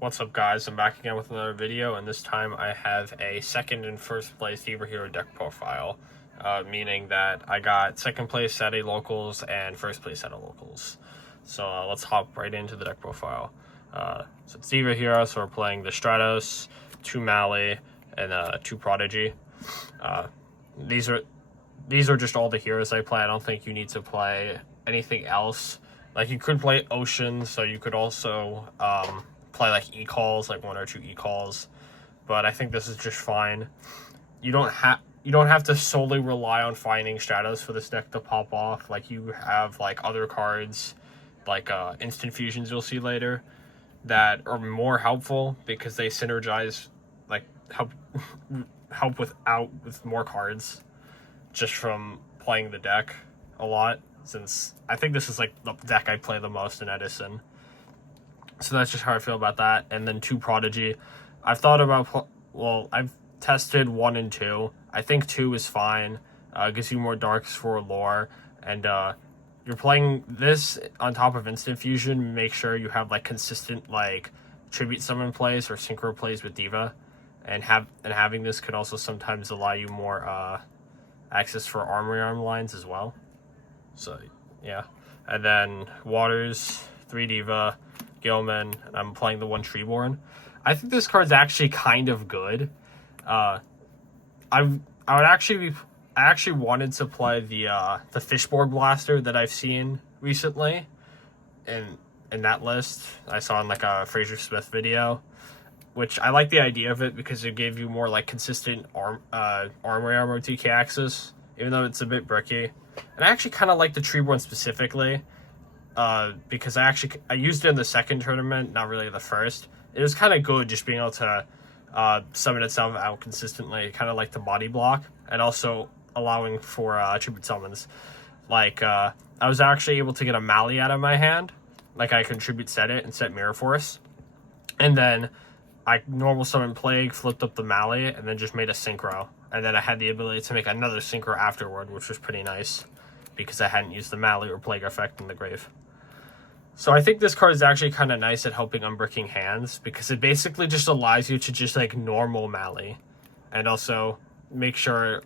What's up, guys? I'm back again with another video, and this time I have a second and first place Diva Hero deck profile, meaning that I got second place at a locals and first place at a locals. So let's hop right into the deck profile. So it's Diva Hero, so we're playing the Stratos, 2 Mali, and 2 Prodigy. These are just all the heroes I play. I don't think you need to play anything else. Like, you could play Ocean, so you could also play like e-calls, like 1 or 2 e-calls, but I think this is just fine. You don't have to solely rely on finding Stratos for this deck to pop off. Like, you have like other cards, like instant fusions you'll see later, that are more helpful because they synergize, like help with more cards just from playing the deck a lot, since I think this is like the deck I play the most in Edison. So that's just how I feel about that. And then 2 Prodigy. I've thought about, I've tested 1 and 2. I think 2 is fine. Gives you more darks for lore. And you're playing this on top of instant fusion. Make sure you have like consistent like tribute summon plays or synchro plays with Diva. And having this could also sometimes allow you more access for armory arm lines as well. So yeah. And then Waters, 3 Diva, Gilman, and I'm playing the 1 Treeborn. I think this card's actually kind of good. I actually wanted to play the Fishboard Blaster that I've seen recently in that list. I saw in like a Fraser Smith video, which I like the idea of it because it gave you more like consistent armory armor TK access, even though it's a bit bricky. And I actually kind of like the Treeborn specifically. Because I used it in the second tournament, not really the first. It was kind of good just being able to summon itself out consistently, kind of like the body block, and also allowing for tribute summons. Like, I was actually able to get a Mali out of my hand. Like, I contribute set it and set Mirror Force. And then I normal summon Plague, flipped up the Mali, and then just made a Synchro. And then I had the ability to make another Synchro afterward, which was pretty nice, because I hadn't used the Mali or Plague effect in the grave. So I think this card is actually kind of nice at helping unbricking hands, because it basically just allows you to just like normal Mali, and also make sure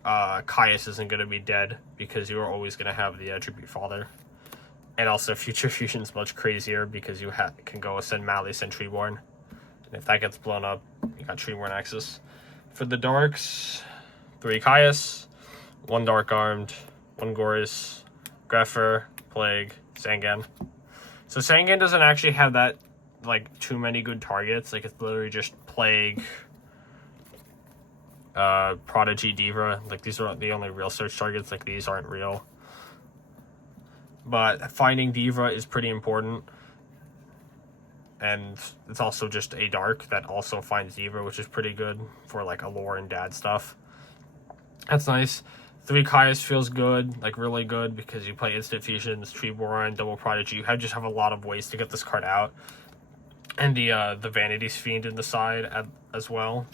Caius isn't going to be dead, because you are always going to have the Tribute Father. And also Future Fusion's much crazier because you can go send Mali, send Treeborn. And if that gets blown up, you got Treeborn access. For the Darks, 3 Caius, 1 Dark Armed, 1 Gorus, Greffer, Plague, Sangan. So Sangan doesn't actually have that, like, too many good targets. Like, it's literally just Plague, Prodigy, Diva. Like, these are the only real search targets. Like, these aren't real. But finding Diva is pretty important. And it's also just a Dark that also finds Diva, which is pretty good for, like, Allure and Dad stuff. That's nice. 3 Caius feels good, like really good, because you play instant fusions, Treeborn, double Prodigy. You just have a lot of ways to get this card out, and the Vanity's Fiend in the side as well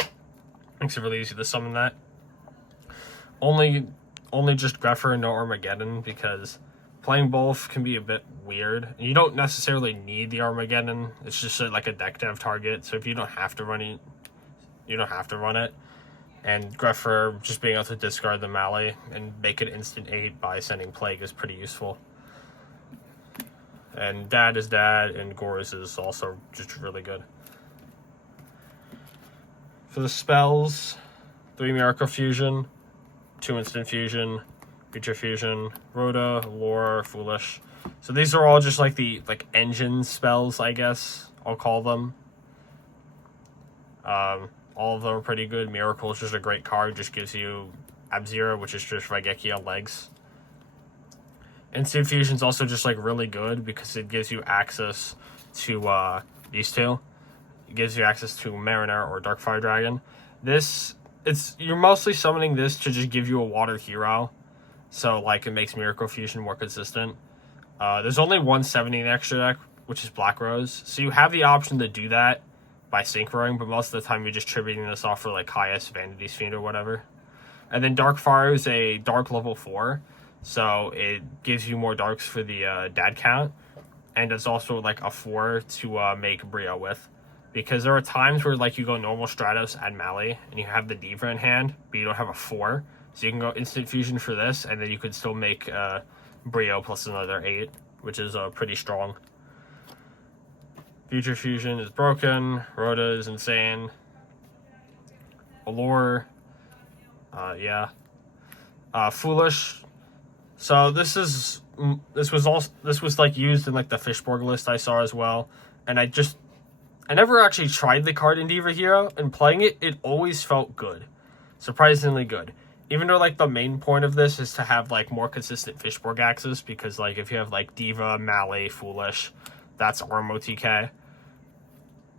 makes it really easy to summon that. Only just Greffer and no Armageddon, because playing both can be a bit weird. You don't necessarily need the Armageddon. It's just like a deck dev target. So if you don't have to run it, you don't have to run it. And Greffer just being able to discard the Mali and make it instant 8 by sending Plague is pretty useful. And Dad is Dad, and Gorus is also just really good. For the spells, 3 Miracle Fusion, 2 Instant Fusion, Future Fusion, Rhoda, Lore, Foolish. So these are all just like the engine spells, I guess I'll call them. All of them are pretty good. Miracle is just a great card. Just gives you Ab-Zero, which is just Raigeki on legs. Instant Fusion is also just like really good because it gives you access to these two. It gives you access to Mariner or Darkfire Dragon. You're mostly summoning this to just give you a water hero. So like it makes Miracle Fusion more consistent. There's only 170 in the extra deck, which is Black Rose. So you have the option to do that by synchroing, but most of the time you're just tributing this off for like Caius, Vanity's Fiend, or whatever. And then Darkfire is a Dark level 4, so it gives you more Darks for the Dad count, and it's also like a 4 to make Brio with. because there are times where like you go normal Stratos, add Mally, and you have the Diva in hand, but you don't have a 4. So you can go instant fusion for this, and then you could still make Brio plus another 8, which is pretty strong. Future Fusion is broken. Rhoda is insane. Allure, yeah. Foolish. So this was like used in like the Fishborg list I saw as well, and I never actually tried the card in Diva Hero, and playing it always felt good, surprisingly good. Even though like the main point of this is to have like more consistent Fishborg axes, because like if you have like Diva, Mally, Foolish, that's RMOTK.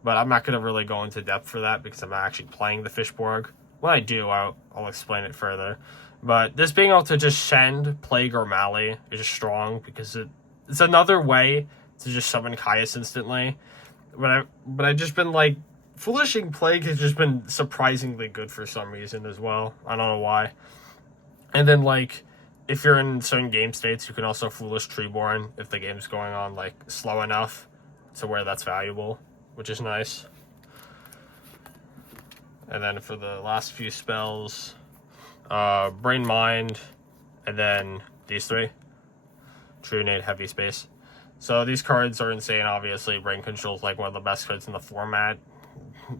But I'm not going to really go into depth for that because I'm not actually playing the Fishborg. When I do, I'll explain it further. But this being able to just send Plague or Mally is just strong, because it's another way to just summon Caius instantly. But I've just been like, Foolishing Plague has just been surprisingly good for some reason as well. I don't know why. And then like, if you're in certain game states, you can also Foolish Treeborn if the game's going on like slow enough to where that's valuable, which is nice. And then for the last few spells, Brain Mind, and then these 3. True Nade, Heavy Space. So these cards are insane, obviously. Brain Control is like one of the best cards in the format.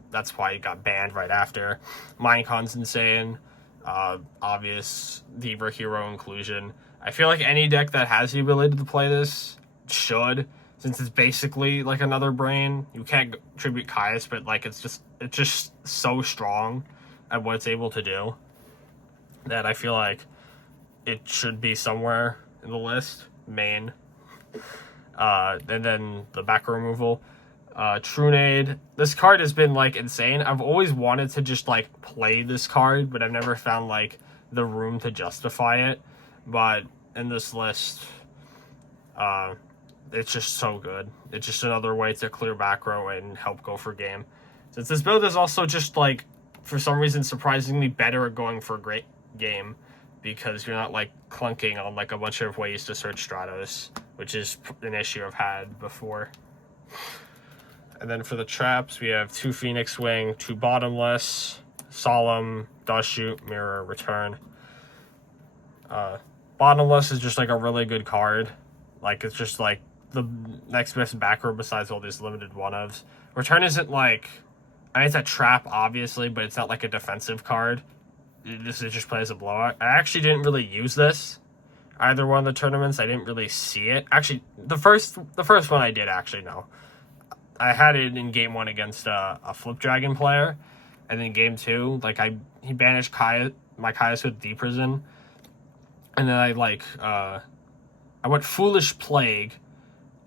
That's why it got banned right after. Mindcon's insane. Obvious Diva Hero inclusion. I feel like any deck that has the ability to play this should, since it's basically like another Brain. You can't tribute Caius, but like it's just so strong at what it's able to do that I feel like it should be somewhere in the list. Main. And then the back removal. Trunade. This card has been like insane. I've always wanted to just like play this card, but I've never found like the room to justify it. But in this list, it's just so good. It's just another way to clear back row and help go for game. Since this build is also just like, for some reason, surprisingly better at going for a great game, because you're not like clunking on like a bunch of ways to search Stratos, which is an issue I've had before. And then for the traps, we have 2 Phoenix Wing, 2 Bottomless, Solemn, Dust Shoot, Mirror, Return. Bottomless is just like a really good card. Like, it's just like the next best backer besides all these limited one-ofs. Return isn't like, I mean, it's a trap, obviously, but it's not like a defensive card. This is just play as a blowout. I actually didn't really use this either one of the tournaments. I didn't really see it. Actually, the first one I did actually know. I had it in game 1 against a Flip Dragon player, and then game 2, like he banished my Caius with Deep Prison, and then I went Foolish Plague,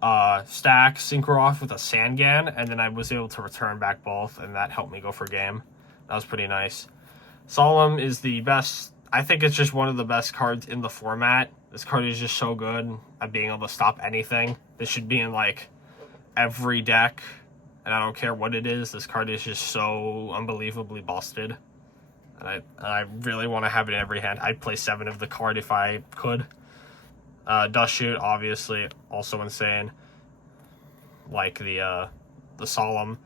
stack Synchro off with a Sangan, and then I was able to return back both, and that helped me go for game. That was pretty nice. Solemn is the best. I think it's just one of the best cards in the format. This card is just so good at being able to stop anything. This should be in like every deck, and I don't care what it is. This card is just so unbelievably busted, and I really want to have it in every hand. I'd play 7 of the card if I could. Dust Shoot, obviously, also insane. Like the Solemn,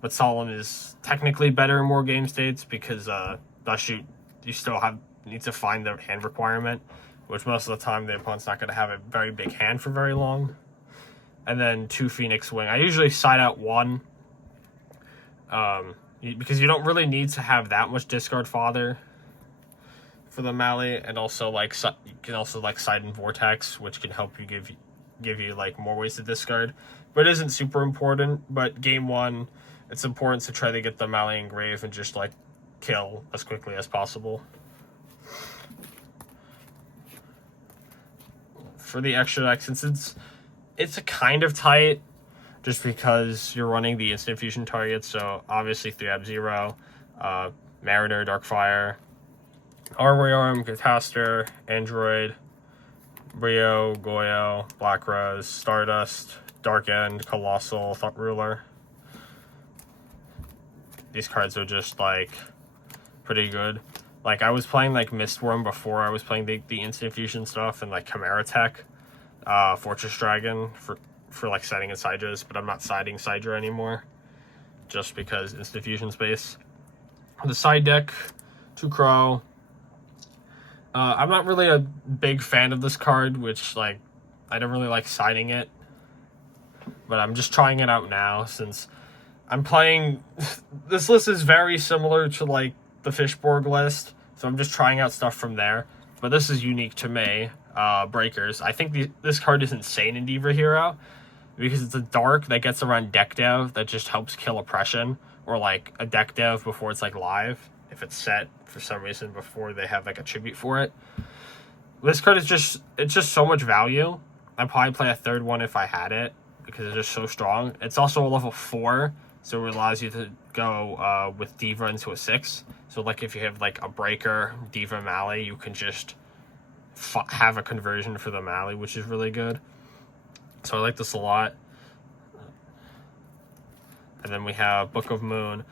but Solemn is technically better in more game states because Dust Shoot, you still need to find the hand requirement, which most of the time the opponent's not going to have a very big hand for very long. And then 2 Phoenix Wing. I usually side out 1, because you don't really need to have that much discard fodder for the Mally, and also like you can also like side in Vortex, which can help you give you like more ways to discard, but it isn't super important. But game 1, it's important to try to get the Mally in grave and just like kill as quickly as possible. For the extra deck, since it's a kind of tight, just because you're running the instant fusion targets. So obviously 3-0, Mariner, Darkfire, Armory Arm, Cataster, Android, Brio, Goyo, Black Rose, Stardust, Dark End, Colossal, Thought Ruler. These cards are just like pretty good. Like I was playing like Mistworm before I was playing the instant fusion stuff, and like Chimera Tech, Fortress Dragon for like siding in Sidras, but I'm not siding Sidra anymore. just because instant fusion space. The side deck, 2 Crow. I'm not really a big fan of this card, which, like, I don't really like siding it. But I'm just trying it out now, since I'm playing... This list is very similar to, like, the Fishborg list, so I'm just trying out stuff from there. But this is unique to me. Breakers. I think this card is insane in Diva Hero, because it's a dark that gets around deck dev that just helps kill oppression, or, like, a deck dev before it's, like, live, if it's set for some reason before they have, like, a tribute for it. This card is just, it's just so much value. I'd probably play a third one if I had it, because it's just so strong. It's also a level 4, so it allows you to go with Diva into a 6. So, like, if you have, like, a Breaker, Diva, Mally, you can just have a conversion for the Mally, which is really good. So I like this a lot. And then we have Book of Moon.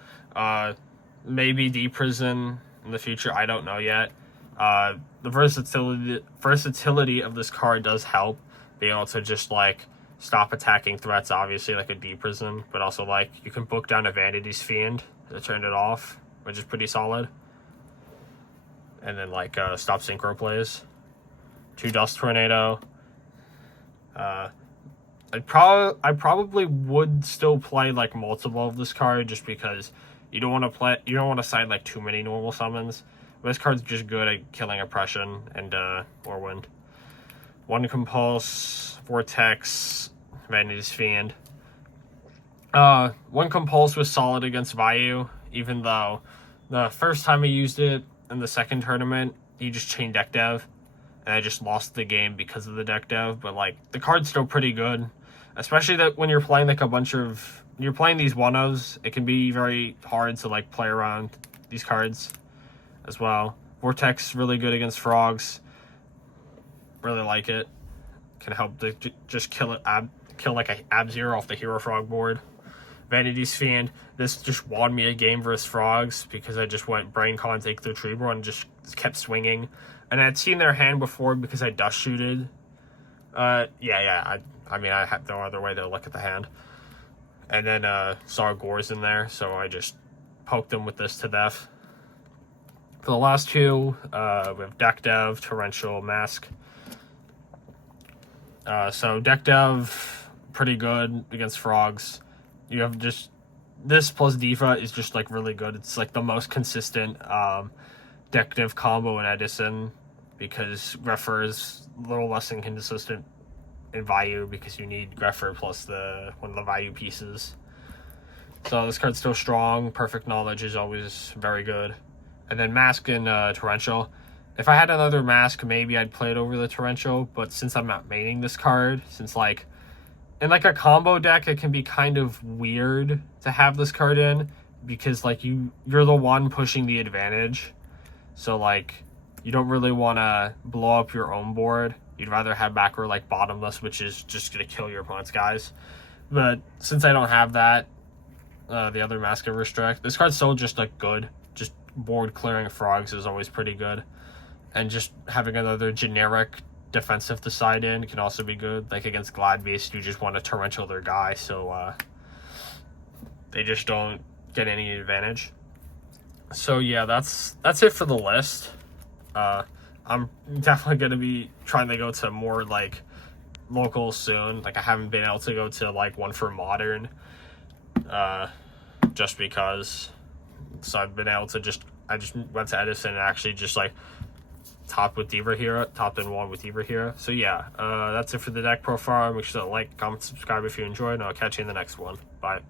Maybe D-Prison in the future, I don't know yet. The versatility of this card does help. Being able to just, like, stop attacking threats, obviously, like a D-Prison. But also, like, you can book down a Vanity's Fiend to turn it off, which is pretty solid. And then, like, stop Synchro plays. 2 Dust Tornado. I probably would still play, like, multiple of this card, just because you don't want to side, like, too many normal summons. But this card's just good at killing oppression and Whirlwind. 1 Compulse, Vortex, Vanity's Fiend. 1 Compulse was solid against Vayu, even though the first time I used it in the second tournament, he just chained deck dev, and I just lost the game because of the deck dev. But, like, the card's still pretty good. Especially that when you're playing, like, you're playing these 1-0s, it can be very hard to, like, play around these cards as well. Vortex, really good against frogs. Really like it. Can help to just kill like a Ab-Zero off the Hero Frog board. Vanity's Fiend, this just won me a game versus frogs, because I just went Brain Con, take the Tribor, and just kept swinging. And I'd seen their hand before because I dust shooted. I mean, I had no other way to look at the hand. And then saw Gore's in there, so I just poked him with this to death. For the last 2, we have Deck Dev, Torrential, Mask. So Deck Dev, pretty good against frogs. You have just... This plus Diva is just, like, really good. It's, like, the most consistent Deck Dev combo in Edison, because Greffer is a little less inconsistent in Vayu, because you need Greffer plus one of the Vayu pieces. So this card's still strong. Perfect Knowledge is always very good. And then Mask and Torrential. If I had another Mask, maybe I'd play it over the Torrential, but since I'm not maining this card, since, like, in, like, a combo deck, it can be kind of weird to have this card in, because, like, you're the one pushing the advantage. So, like, you don't really want to blow up your own board. You'd rather have back row, like, Bottomless, which is just going to kill your opponent's guys. But since I don't have that, the other Mask of Restrict, this card's still just, like, good. Just board clearing frogs is always pretty good. And just having another generic defensive to side in can also be good. Like, against Glad Beast, you just want to torrential their guy, so they just don't get any advantage. So yeah, that's it for the list. I'm definitely going to be trying to go to more, like, locals soon. Like, I haven't been able to go to, like, one for Modern, just because. So I've been able to I just went to Edison and actually just, like, topped in 1 with Diva Hero. So yeah, that's it for the deck profile. Make sure to like, comment, subscribe if you enjoyed, and I'll catch you in the next one. Bye.